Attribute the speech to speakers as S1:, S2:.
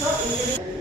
S1: So, in